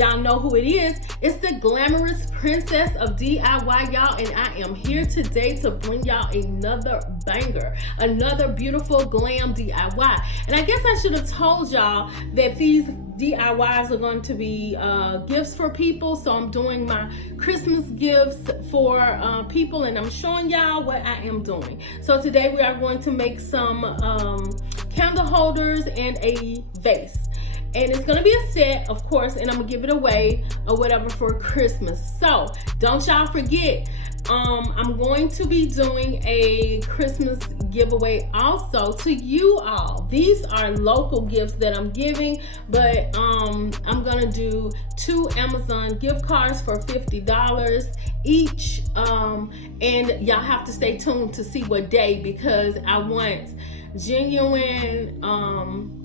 Y'all know who it is. It's the glamorous princess of DIY, y'all, and I am here today to bring y'all another banger, another beautiful glam DIY. And I guess I should have told y'all that these DIYs are going to be gifts for people. So I'm doing my Christmas gifts for people, and I'm showing y'all what I am doing. So today we are going to make some candle holders and a vase. And it's gonna be a set, of course, and I'm gonna give it away or whatever for Christmas. So don't y'all forget, I'm going to be doing a Christmas giveaway also to you all. These are local gifts that I'm giving, but I'm gonna do 2 Amazon gift cards for $50 each, and y'all have to stay tuned to see what day, because I want genuine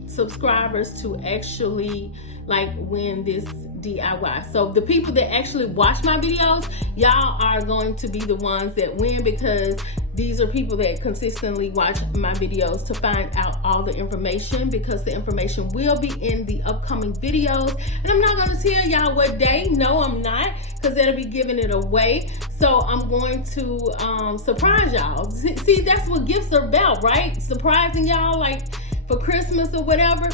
subscribers to actually like win this DIY. So the people that actually watch my videos, y'all are going to be the ones that win, because these are people that consistently watch my videos to find out all the information, because the information will be in the upcoming videos. And I'm not going to tell y'all what day. No, I'm not, because that'll be giving it away. So I'm going to surprise y'all. See, that's what gifts are about, right? Surprising y'all, like for Christmas or whatever.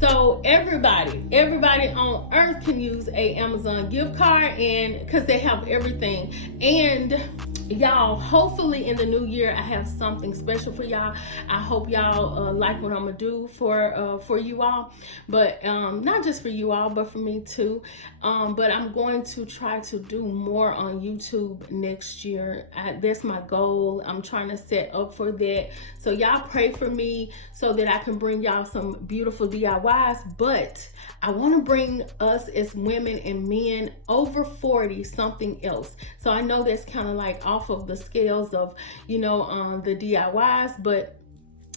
So everybody on earth can use a Amazon gift card, and because they have everything. And y'all, hopefully in the new year I have something special for y'all. I hope y'all like what I'm gonna do for you all, but not just for you all, but for me too. But I'm going to try to do more on YouTube next year. That's my goal. I'm trying to set up for that. So y'all pray for me so that I can bring y'all some beautiful DIYs. But I want to bring us as women and men over 40 something else. So I know that's kind of like off of the scales of, you know, the DIYs, but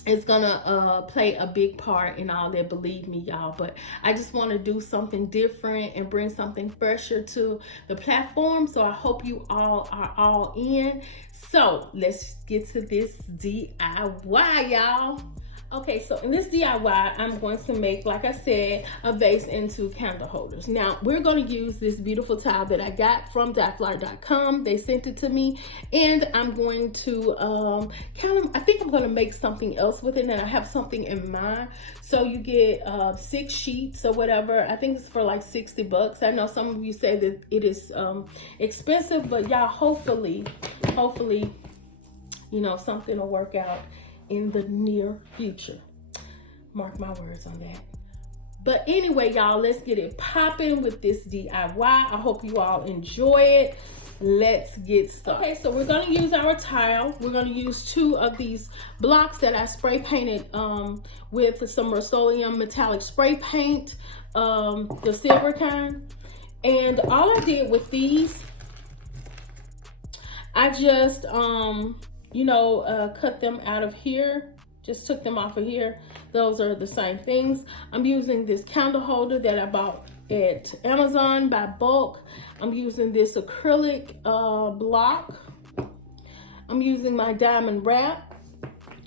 it's gonna play a big part in all that, believe me, y'all. But I just want to do something different and bring something fresher to the platform. So I hope you all are all in. So let's get to this DIY, y'all. Okay, so in this DIY, I'm going to make, like I said, a vase into candle holders. Now, we're going to use this beautiful tile that I got from dotflower.com. They sent it to me, and I'm going to I think I'm going to make something else with it, and I have something in mind. So you get 6 sheets or whatever. I think it's for like $60. I know some of you say that it is expensive, but y'all, hopefully, you know, something will work out in the near future. Mark my words on that. But anyway, y'all, let's get it popping with this DIY. I hope you all enjoy it. Let's get started. Okay, so we're gonna use our tile. We're gonna use 2 of these blocks that I spray painted with some rustoleum metallic spray paint, the silver kind. And all I did with these, I just you know, cut them out of here, just took them off of here. Those are the same things. I'm using this candle holder that I bought at Amazon by bulk. I'm using this acrylic block. I'm using my diamond wrap,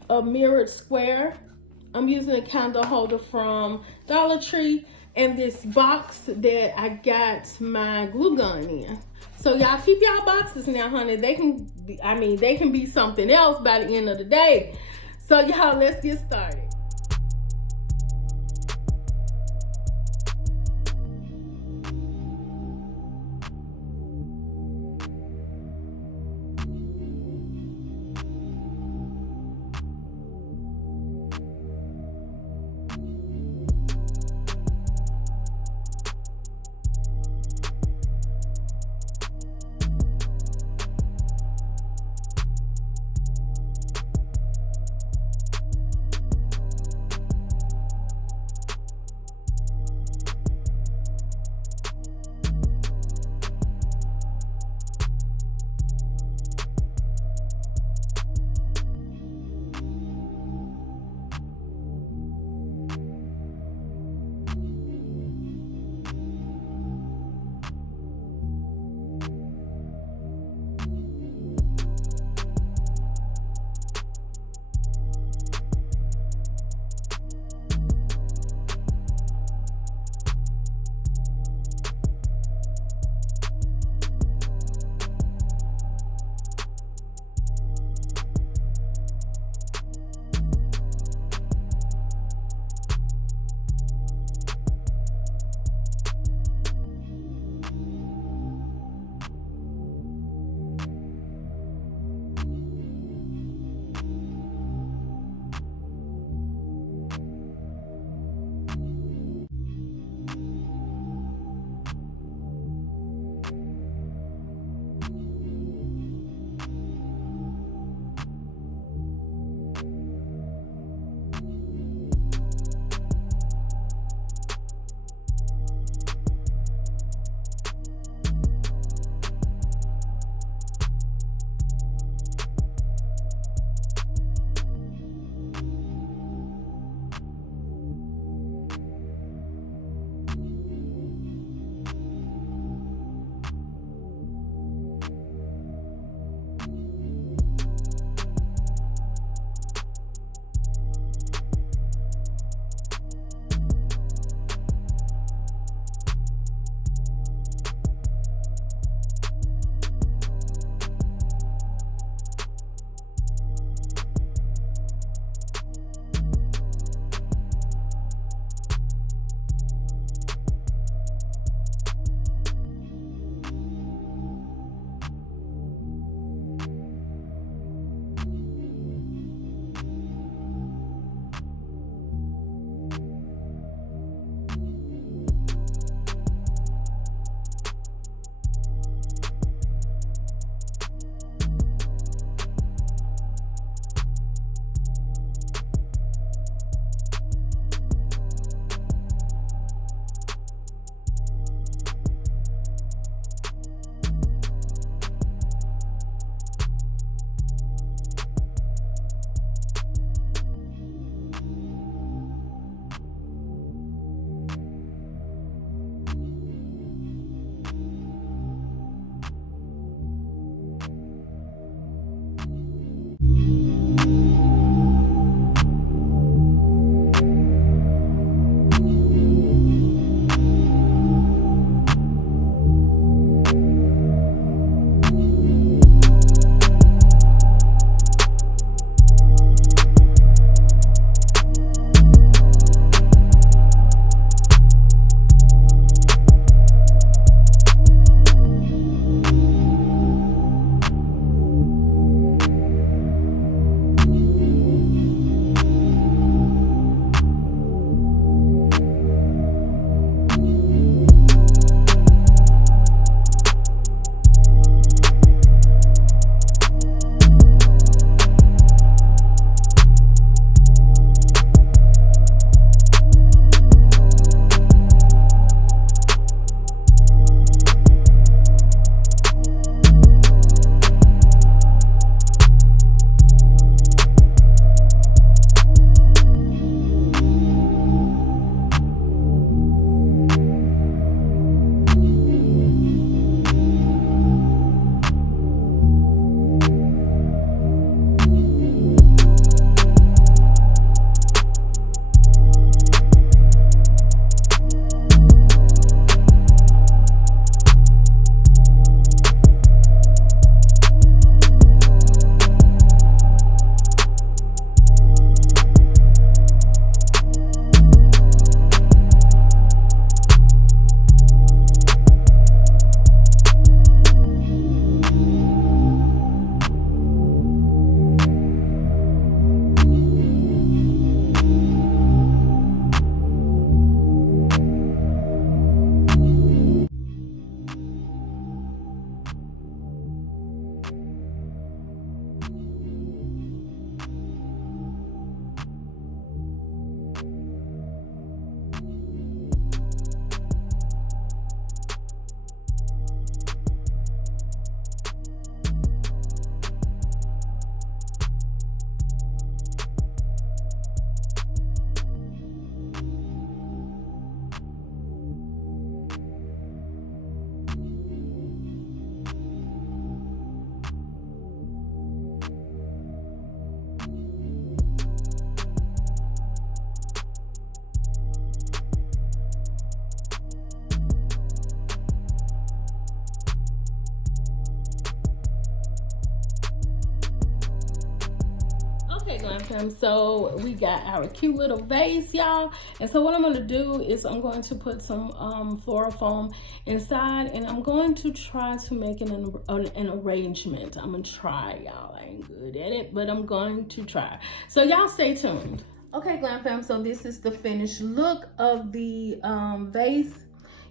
a mirrored square. I'm using a candle holder from Dollar Tree, and this box that I got my glue gun in. So y'all keep y'all boxes now, honey. They can be, I mean, they can be something else by the end of the day. So y'all, let's get started. Glam Fam, so we got our cute little vase, y'all. And so what I'm going to do is I'm going to put some floral foam inside, and I'm going to try to make an arrangement. I'm going to try, y'all. I ain't good at it, but I'm going to try. So y'all stay tuned. Okay, Glam Fam, so this is the finished look of the vase.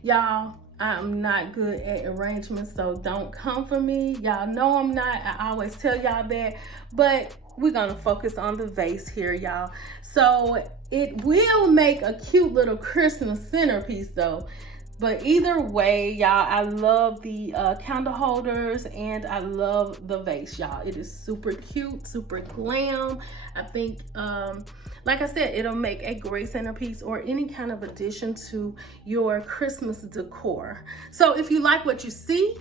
Y'all, I'm not good at arrangements, so don't come for me. Y'all know I'm not. I always tell y'all that, but we're gonna focus on the vase here, y'all. So it will make a cute little Christmas centerpiece though. But either way, y'all, I love the candle holders and I love the vase, y'all. It is super cute, super glam. I think, like I said, it'll make a great centerpiece or any kind of addition to your Christmas decor. So if you like what you see,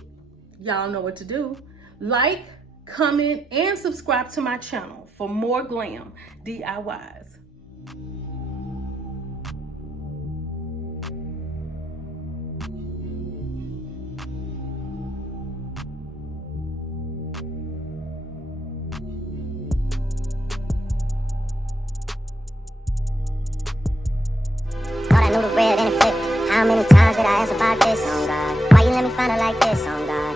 y'all know what to do. Like, comment, and subscribe to my channel for more glam DIYs. Thought I knew the red and the flip. How many times did I ask about this on God? Why you let me find it like this on God?